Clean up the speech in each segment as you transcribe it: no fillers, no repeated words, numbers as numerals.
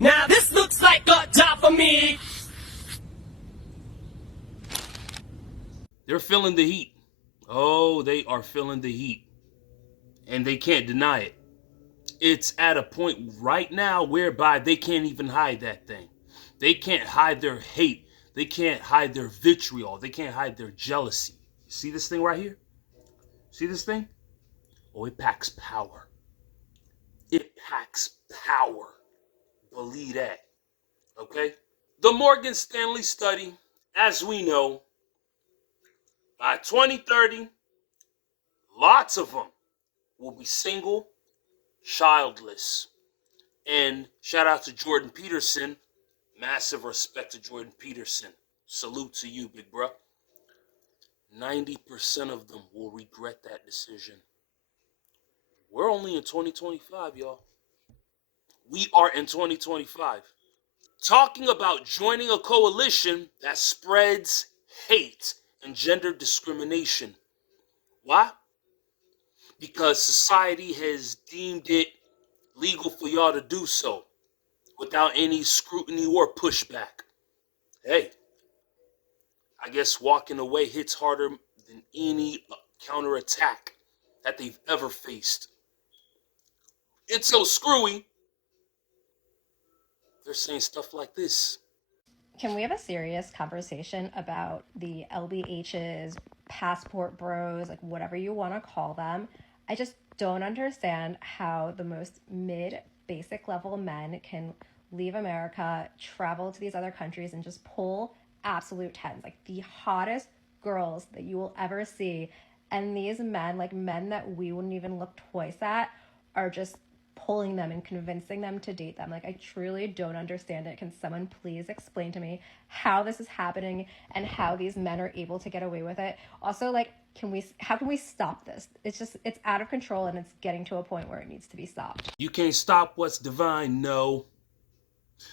Now this looks like a job for me. They're feeling the heat. Oh, they are feeling the heat. And they can't deny it. It's at a point right now whereby they can't even hide that thing. They can't hide their hate. They can't hide their vitriol. They can't hide their jealousy. You see this thing right here? See this thing? Oh, it packs power. It packs power. Believe that. Okay? The Morgan Stanley study, as we know, by 2030, lots of them will be single, childless. And shout out to Jordan Peterson. Massive respect to Jordan Peterson. Salute to you, big bro. 90% of them will regret that decision. We're only in 2025, y'all. We are in 2025. Talking about joining a coalition that spreads hate and gender discrimination. Why? Because society has deemed it legal for y'all to do so without any scrutiny or pushback. Hey, I guess walking away hits harder than any counterattack that they've ever faced. It's so screwy, they're saying stuff like this. Can we have a serious conversation about the LBHs, passport bros, like whatever you want to call them? I just don't understand how the most mid basic level men can leave America, travel to these other countries, and just pull absolute tens, like the hottest girls that you will ever see. And these men, like men that we wouldn't even look twice at, are just pulling them and convincing them to date them. Like, I truly don't understand it. Can someone please explain to me how this is happening and how these men are able to get away with it? Also, like, how can we stop this? It's out of control, and it's getting to a point where it needs to be stopped. You can't stop what's divine, no.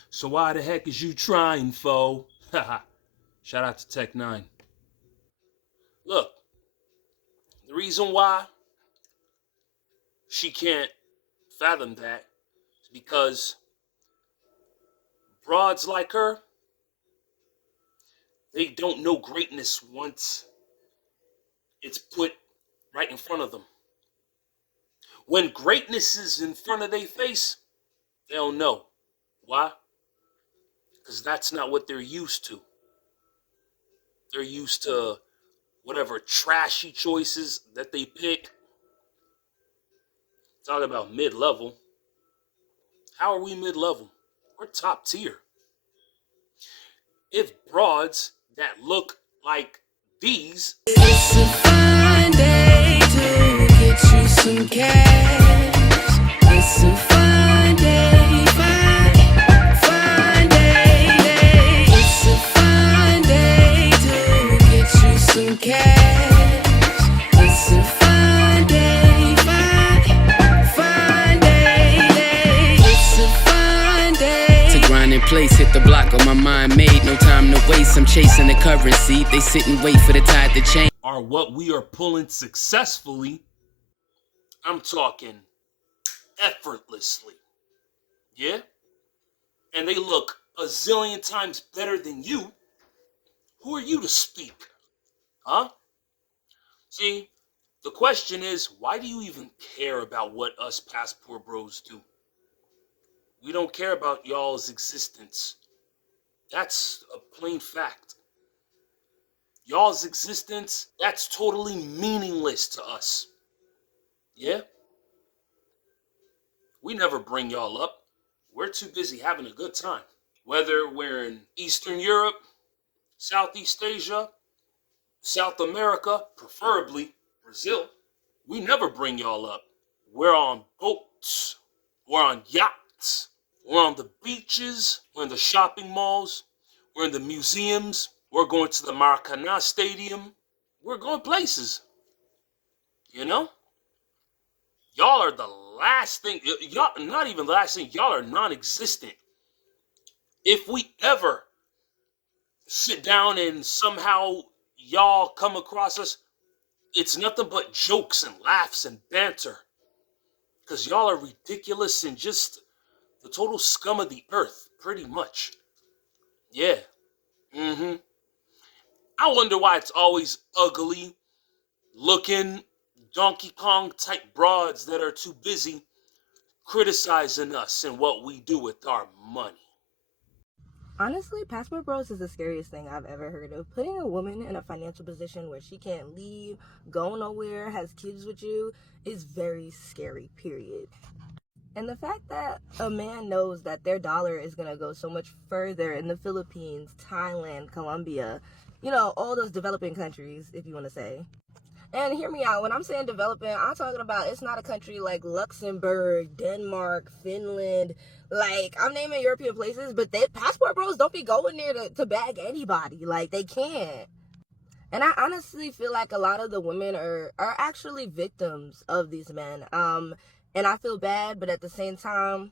So why the heck is you trying, foe? Haha. Shout out to Tech 9. Look, the reason why she can't fathom that is because broads like her, they don't know greatness once it's put right in front of them. When greatness is in front of their face, they don't know. Why? Because that's not what they're used to. They're used to whatever trashy choices that they pick. Talking about mid-level. How are we mid-level? We're top tier. If broads that look like these, it's a fine day to get you some cash. It's a fine day, fine day. It's a fine day to get you some cash. It's a fine day, fine day. It's a fine day to grind in place, hit the block on my mind made. No time to waste, I'm chasing the currency. They sit and wait for the tide to change. are what we are pulling successfully. I'm talking effortlessly. Yeah? And they look a zillion times better than you. Who are you to speak? Huh? See, the question is, why do you even care about what us passport bros do? We don't care about y'all's existence. That's a plain fact. Y'all's existence, that's totally meaningless to us. Yeah? We never bring y'all up. We're too busy having a good time. Whether we're in Eastern Europe, Southeast Asia, South America, preferably Brazil, we never bring y'all up. We're on boats, we're on yachts, we're on the beaches, we're in the shopping malls, we're in the museums, we're going to the Maracanã Stadium, we're going places. You know? Y'all are the last thing, y'all, not even the last thing, y'all are non-existent. If we ever sit down and somehow y'all come across us, it's nothing but jokes and laughs and banter. Because y'all are ridiculous and just The total scum of the earth, pretty much. Yeah. I wonder why it's always ugly looking Donkey Kong type broads that are too busy criticizing us and what we do with our money. Honestly, passport bros is the scariest thing I've ever heard of. Putting a woman in a financial position where she can't leave, go nowhere, has kids with you is very scary, period. And the fact that a man knows that their dollar is going to go so much further in the Philippines, Thailand, Colombia, all those developing countries, if you want to say. And hear me out, when I'm saying developing, I'm talking about it's not a country like Luxembourg, Denmark, Finland. Like, I'm naming European places, but passport bros don't be going there to bag anybody. Like, they can't. And I honestly feel like a lot of the women are actually victims of these men. And I feel bad, but at the same time,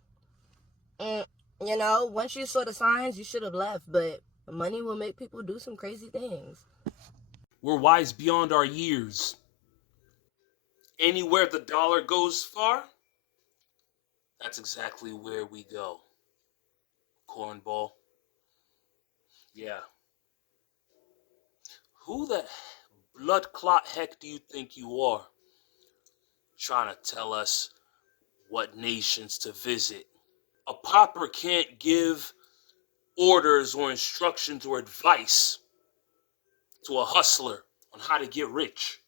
once you saw the signs, you should have left. But money will make people do some crazy things. We're wise beyond our years. Anywhere the dollar goes far, that's exactly where we go. Cornball. Yeah. Who the blood clot heck do you think you are? Trying to tell us what nations to visit. A pauper can't give orders or instructions or advice to a hustler on how to get rich.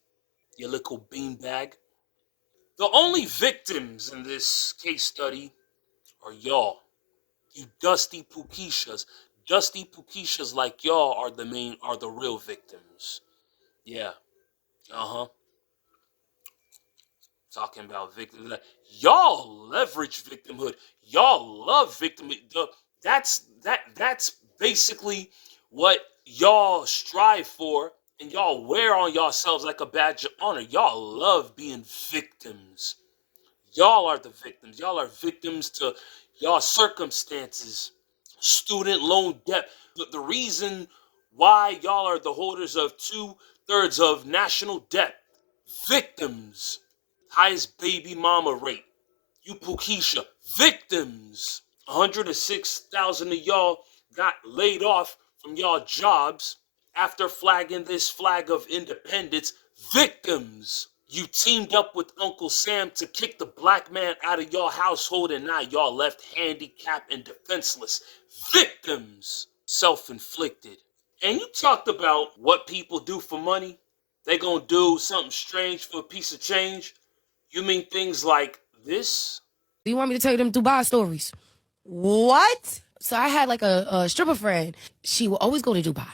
You little beanbag. The only victims in this case study are y'all. You dusty pukishas. Dusty pukishas like y'all are the real victims. Yeah. Talking about victims. Y'all leverage victimhood. Y'all love victimhood. That's basically what y'all strive for, and y'all wear on yourselves like a badge of honor. Y'all love being victims. Y'all are the victims. Y'all are victims to y'all circumstances. Student loan debt. The reason why y'all are the holders of 2/3 of national debt. Victims. Highest baby mama rate. You Pukisha. Victims. 106,000 of y'all got laid off from y'all jobs after flagging this flag of independence. Victims. You teamed up with Uncle Sam to kick the black man out of your household, and now y'all left handicapped and defenseless. Victims. Self-inflicted. And you talked about what people do for money. They gonna do something strange for a piece of change. You mean things like this? Do you want me to tell you them Dubai stories? What? So I had like a stripper friend. She will always go to Dubai.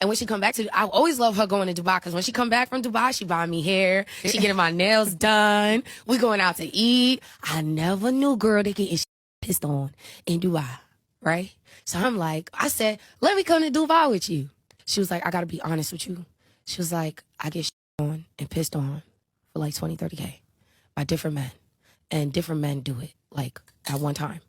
And when she come back I always love her going to Dubai because when she come back from Dubai, she buy me hair. She getting my nails done. We going out to eat. I never knew, girl, they getting pissed on in Dubai, right? So I said, let me come to Dubai with you. She was like, I got to be honest with you. She was like, I get on and pissed on for like 20, 30K by different men. And different men do it, like, at one time.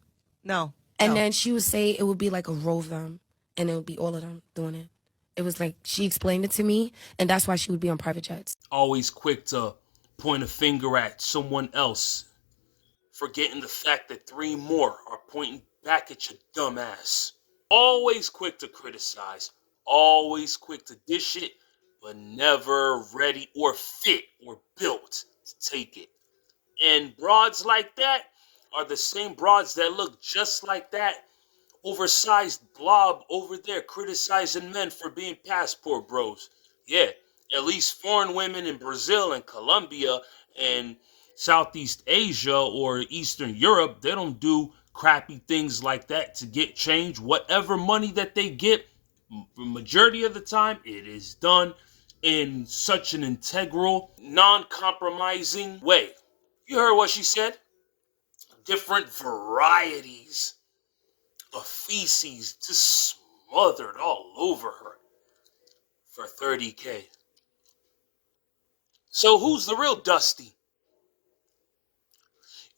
No. And then she would say it would be like a row of them, and it would be all of them doing it. It was like, she explained it to me, and that's why she would be on private jets. Always quick to point a finger at someone else, forgetting the fact that 3 more are pointing back at your dumb ass. Always quick to criticize, always quick to dish it, but never ready or fit or built to take it. And broads like that are the same broads that look just like that oversized blob over there criticizing men for being passport bros. Yeah, at least foreign women in Brazil and Colombia and Southeast Asia or Eastern Europe, they don't do crappy things like that to get change. Whatever money that they get, majority of the time, it is done in such an integral, non-compromising way. You heard what she said? Different varieties of feces just smothered all over her for 30K. So who's the real Dusty?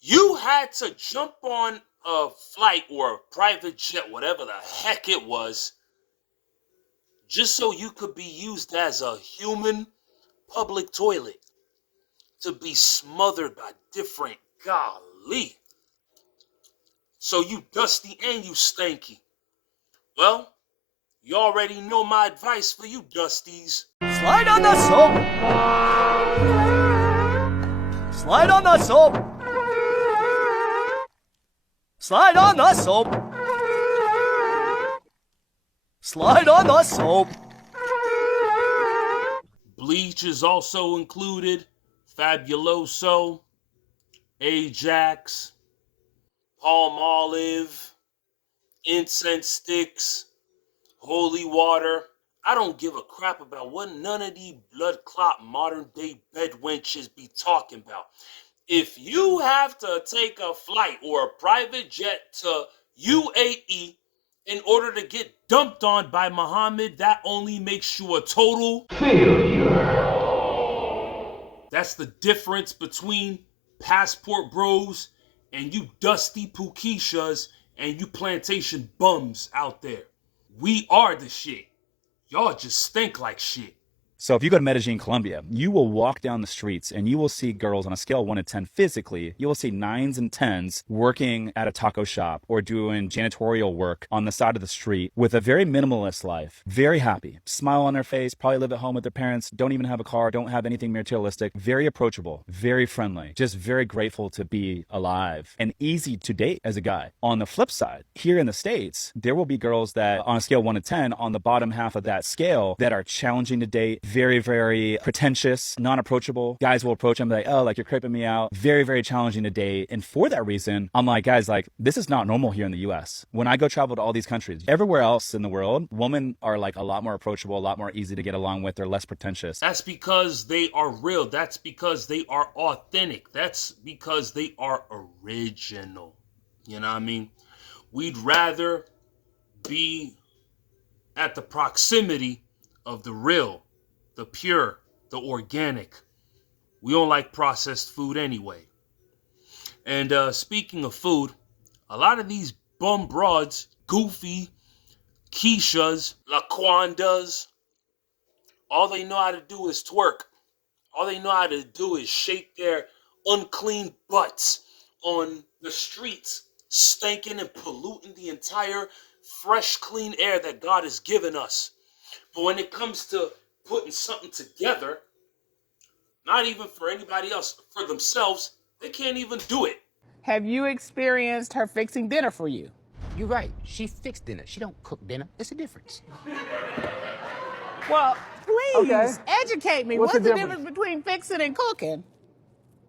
You had to jump on a flight or a private jet, whatever the heck it was, just so you could be used as a human public toilet to be smothered by different, golly, So you dusty and you stanky. Well, you already know my advice for you dusties. Slide on the soap. Slide on the soap. Slide on the soap. Slide on the soap. Bleach is also included. Fabuloso, Ajax, palm olive, incense sticks, holy water. I don't give a crap about what none of these blood clot modern day bedwenches be talking about. If you have to take a flight or a private jet to UAE in order to get dumped on by Muhammad, that only makes you a total failure. That's the difference between passport bros and you dusty Pukishas and you plantation bums out there. We are the shit. Y'all just stink like shit. So if you go to Medellin, Colombia, you will walk down the streets and you will see girls on a scale of 1 to 10 physically. You will see 9s and 10s working at a taco shop or doing janitorial work on the side of the street with a very minimalist life. Very happy. Smile on their face, probably live at home with their parents, don't even have a car, don't have anything materialistic. Very approachable, very friendly, just very grateful to be alive and easy to date as a guy. On the flip side, here in the States, there will be girls that on a scale of 1 to 10 on the bottom half of that scale that are challenging to date, very, very pretentious, non-approachable. Guys will approach them like, oh, like you're creeping me out. Very, very challenging to date. And for that reason, I'm like, guys, like this is not normal here in the US. When I go travel to all these countries, everywhere else in the world, women are like a lot more approachable, a lot more easy to get along with. They're less pretentious. That's because they are real. That's because they are authentic. That's because they are original. You know what I mean? We'd rather be at the proximity of the real, the pure, the organic. We don't like processed food anyway. And speaking of food, a lot of these bum broads, goofy, Keishas, Laquandas, all they know how to do is twerk. All they know how to do is shake their unclean butts on the streets, stinking and polluting the entire fresh, clean air that God has given us. But when it comes to putting something together, not even for anybody else, for themselves, they can't even do it. Have you experienced her fixing dinner for you? You're right. She fixed dinner. She don't cook dinner. It's a difference. Well, please Okay. educate me. What's the difference between fixing and cooking?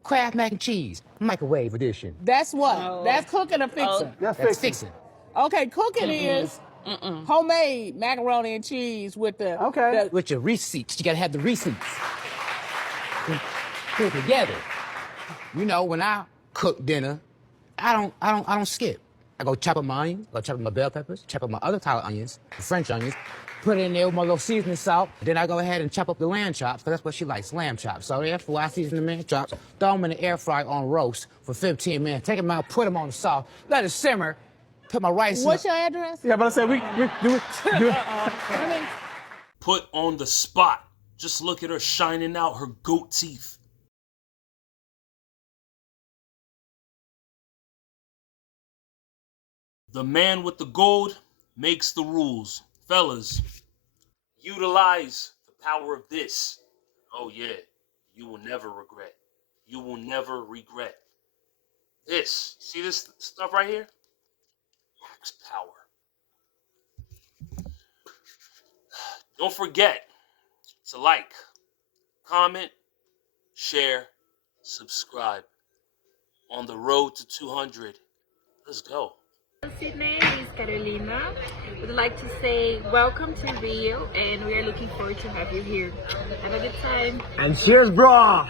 Kraft mac and cheese, microwave edition. That's what? That's cooking or fixing? That's fixing. Okay, cooking is homemade macaroni and cheese with the With your receipts, you gotta have the receipts. Put it together. You know, when I cook dinner, I don't skip. I go chop up my onions, go chop up my bell peppers, chop up my other type of onions, the French onions, put it in there with my little seasoning salt. Then I go ahead and chop up the lamb chops, because that's what she likes, lamb chops. So therefore, I season the lamb chops, throw them in the air fryer on roast for 15 minutes, take them out, put them on the salt, let it simmer, put my rice What's in. your address? Yeah, but I said we do it. Put on the spot. Just look at her shining out her goat teeth. The man with the gold makes the rules. Fellas, utilize the power of this. Oh yeah, you will never regret. You will never regret. This, see this stuff right here? Max power. Don't forget to like, comment, share, subscribe. On the road to 200. Let's go. Sydney, this is Carolina. We'd like to say welcome to Rio, and we are looking forward to have you here. Have a good time. And cheers, bro.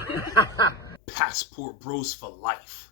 Passport bros for life.